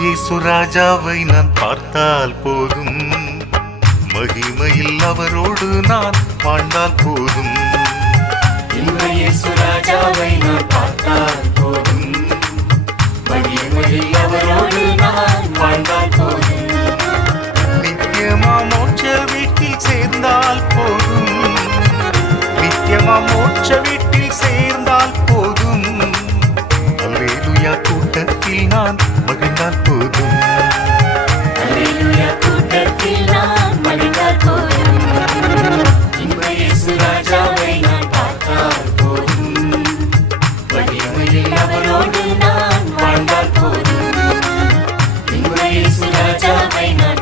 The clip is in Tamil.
இயேசு ராஜாவை நான் பார்த்தால் போதும், மகிமையில் அவரோடு நான் வாழ்ந்தால் போதும். இயேசு ராஜாவை நான் பார்த்தால் போதும், மகிமையில் அவரோடு நான் வாழ்ந்தால் போதும். நித்தியமா மோட்ச வீட்டில் சேர்ந்தால் போதும், நித்தியமா மோட்ச வீட்டில் சேர்ந்தால் போதும். அல்லேலூயா கூட்டத்தில் நான் மகிழ்ந்தால் போதும், அல்லேலூயா கூட்டத்தில் நான் மகிழ்ந்தால் போதும். இயேசு ராஜாவை நான் பார்த்தால் போதும், மகிமையில் அவரோடு நான் வாழ்ந்தால் போதும். இயேசு ராஜாவை நான்